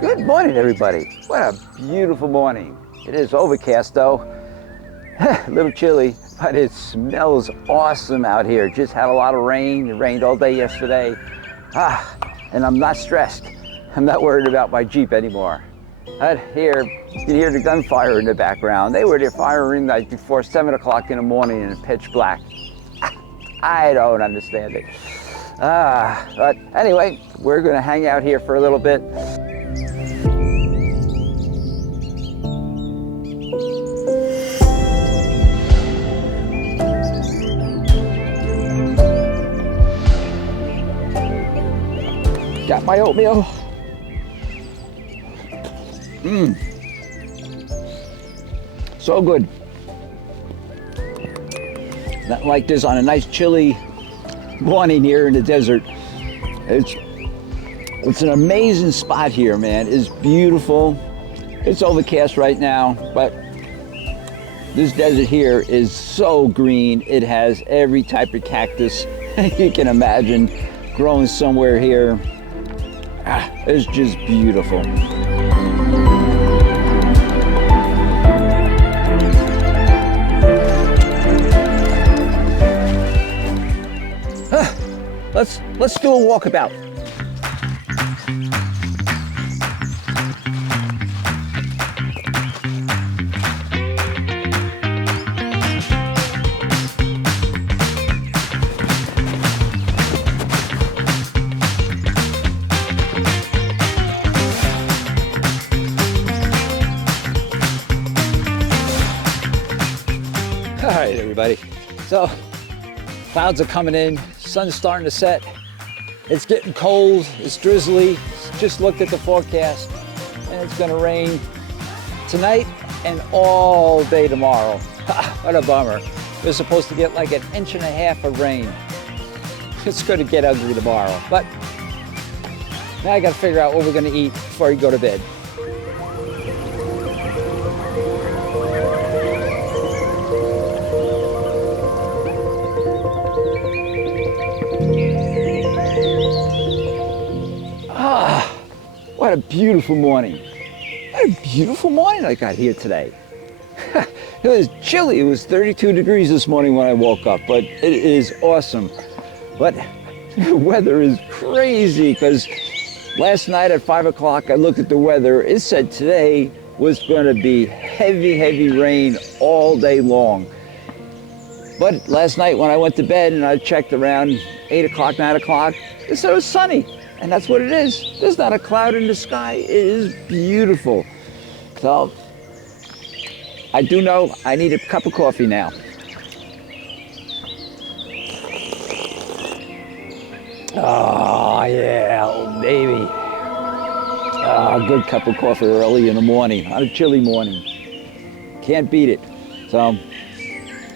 Good morning, everybody. What a beautiful morning. It is overcast, though. A little chilly, but it smells awesome out here. Just had a lot of rain. It rained all day yesterday. And I'm not stressed. I'm not worried about my Jeep anymore. Out here, you can hear the gunfire in the background. They were there firing like before 7 o'clock in the morning in pitch black. I don't understand it. But anyway, we're gonna hang out here for a little bit. Got my oatmeal. So good. Nothing like this on a nice chilly morning here in the desert. It's an amazing spot here, man. It's beautiful. It's overcast right now, but this desert here is so green. It has every type of cactus you can imagine growing somewhere here. It's just beautiful. Let's do a walkabout. All right, everybody. So, clouds are coming in, sun's starting to set. It's getting cold, it's drizzly. Just looked at the forecast and it's gonna rain tonight and all day tomorrow. What a bummer. We're supposed to get like 1.5 inches of rain. It's gonna get ugly tomorrow. But now I gotta figure out what we're gonna eat before we go to bed. What a beautiful morning. What a beautiful morning I got here today. It was chilly. It was 32 degrees this morning when I woke up, but it is awesome. But the weather is crazy because last night at 5 o'clock I looked at the weather. It said today was going to be heavy, heavy rain all day long. But last night when I went to bed and I checked around 8 o'clock, 9 o'clock, it said it was sunny. And that's what it is. There's not a cloud in the sky. It is beautiful. So I do know I need a cup of coffee now. Oh yeah, oh baby. Oh, a good cup of coffee early in the morning, on a chilly morning. Can't beat it. So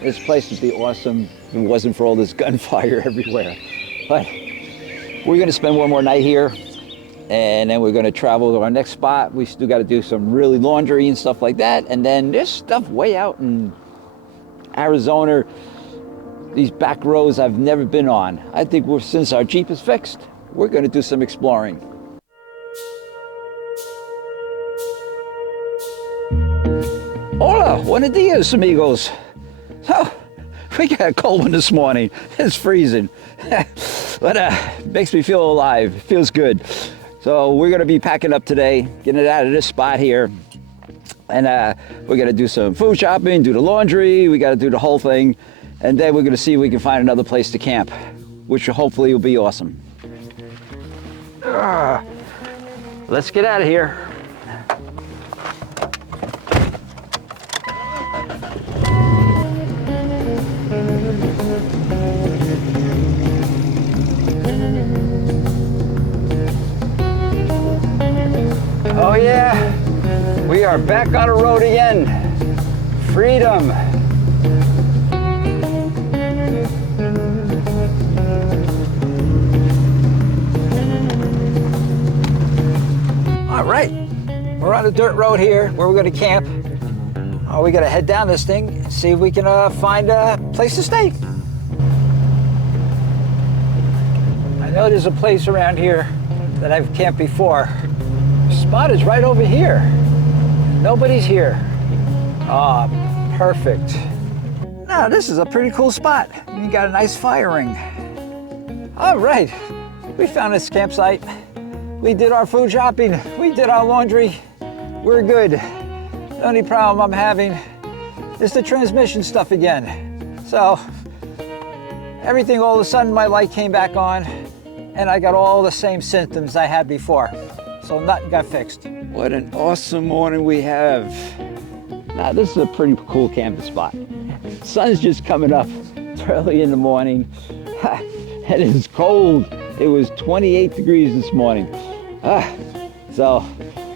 this place would be awesome if it wasn't for all this gunfire everywhere. But we're gonna spend one more night here and then we're gonna travel to our next spot. We still gotta do some really laundry and stuff like that. And then there's stuff way out in Arizona, these back roads I've never been on. I think since our Jeep is fixed, we're gonna do some exploring. Hola, buenos dias, amigos. So, we got a cold one this morning. It's freezing. But makes me feel alive. It feels good. So we're gonna be packing up today, getting it out of this spot here. And we're gonna do some food shopping, do the laundry, we gotta do the whole thing. And then we're gonna see if we can find another place to camp, which hopefully will be awesome. Let's get out of here. Oh yeah, we are back on the road again. Freedom. All right, we're on the dirt road here where we're gonna camp. We gotta head down this thing and see if we can find a place to stay. I know there's a place around here that I've camped before. spot is right over here. Nobody's here. Ah, perfect. Now, this is a pretty cool spot. You got a nice fire ring. All right, we found this campsite. We did our food shopping. We did our laundry. We're good. The only problem I'm having is the transmission stuff again. So, everything all of a sudden my light came back on and I got all the same symptoms I had before. So nothing got fixed. What an awesome morning we have. Now this is a pretty cool camping spot. Sun's just coming up. It's early in the morning. And it's cold. It was 28 degrees this morning. So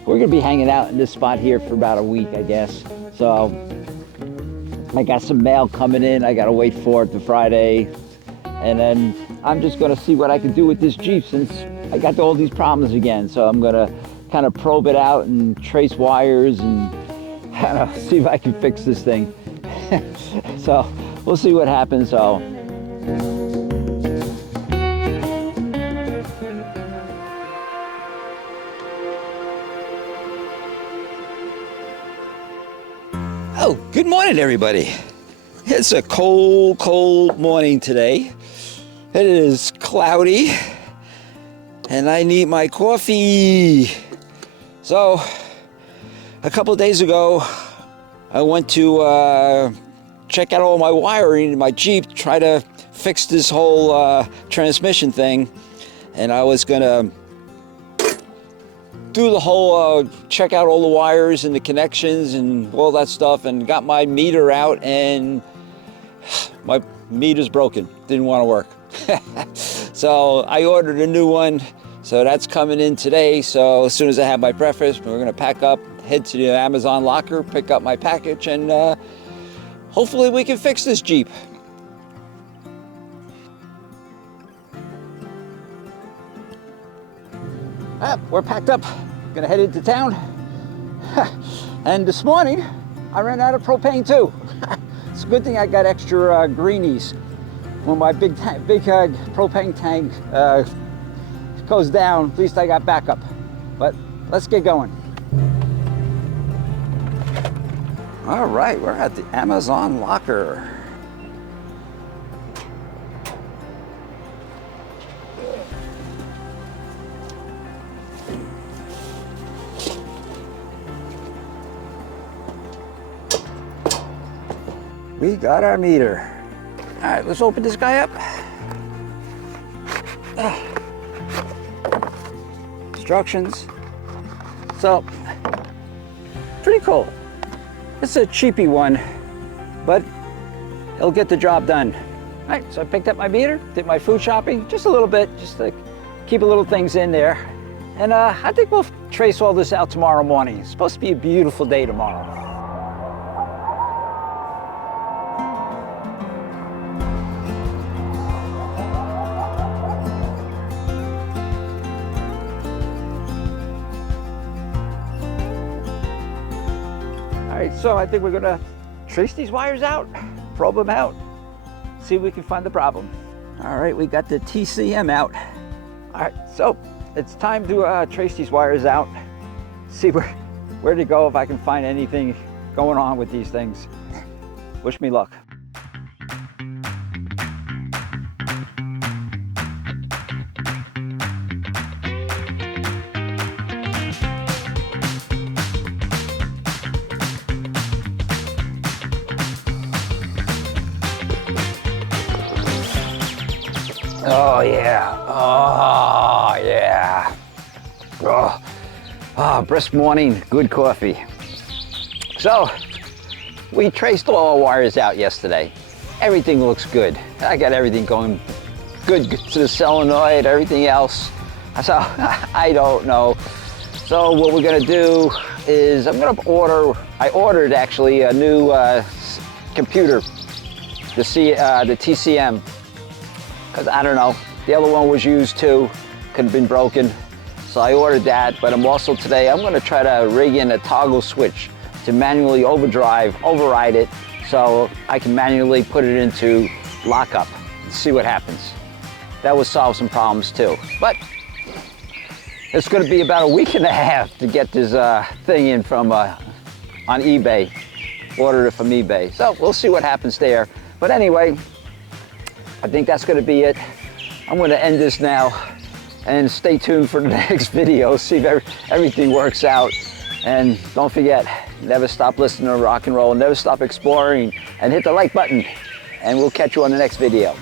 we're gonna be hanging out in this spot here for about a week, I guess. So I got some mail coming in. I gotta wait for it to Friday. And then I'm just gonna see what I can do with this Jeep since I got all these problems again. So I'm gonna kind of probe it out and trace wires and I don't know, see if I can fix this thing. So we'll see what happens. So. Oh, good morning, everybody. It's a cold, cold morning today. It is cloudy, and I need my coffee. So, a couple of days ago, I went to check out all my wiring in my Jeep, try to fix this whole transmission thing, and I was gonna do the whole, check out all the wires and the connections and all that stuff, and got my meter out, and my meter's broken, didn't want to work. So I ordered a new one, so that's coming in today. So as soon as I have my breakfast, we're gonna pack up, head to the Amazon locker, pick up my package, and hopefully we can fix this Jeep. We're packed up, gonna head into town. And this morning, I ran out of propane too. It's a good thing I got extra greenies. When my big propane tank goes down, at least I got backup. But let's get going. All right, we're at the Amazon locker. We got our meter. All right, let's open this guy up. Instructions. So, pretty cool. It's a cheapy one, but it'll get the job done. All right, so I picked up my meter, did my food shopping, just a little bit, just to keep a little things in there. And I think we'll trace all this out tomorrow morning. It's supposed to be a beautiful day tomorrow. So I think we're gonna trace these wires out, probe them out, see if we can find the problem. All right, we got the TCM out. All right, so it's time to trace these wires out, see where to go, if I can find anything going on with these things. Wish me luck. Oh yeah, oh yeah. Oh, brisk morning, good coffee. So, we traced all our wires out yesterday. Everything looks good. I got everything going good to the solenoid, everything else. So, I don't know. So what we're gonna do is I ordered actually a new computer, the TCM. Because I don't know, the other one was used too, could have been broken. So I ordered that, but I'm going to try to rig in a toggle switch to manually override it, so I can manually put it into lockup and see what happens. That would solve some problems too. But It's going to be about a week and a half to get this thing in from on eBay. Ordered it from eBay. So we'll see what happens there. But anyway, I think that's going to be it. I'm going to end this now and stay tuned for the next video. See if everything works out. And don't forget, never stop listening to rock and roll, never stop exploring, and hit the like button. And we'll catch you on the next video.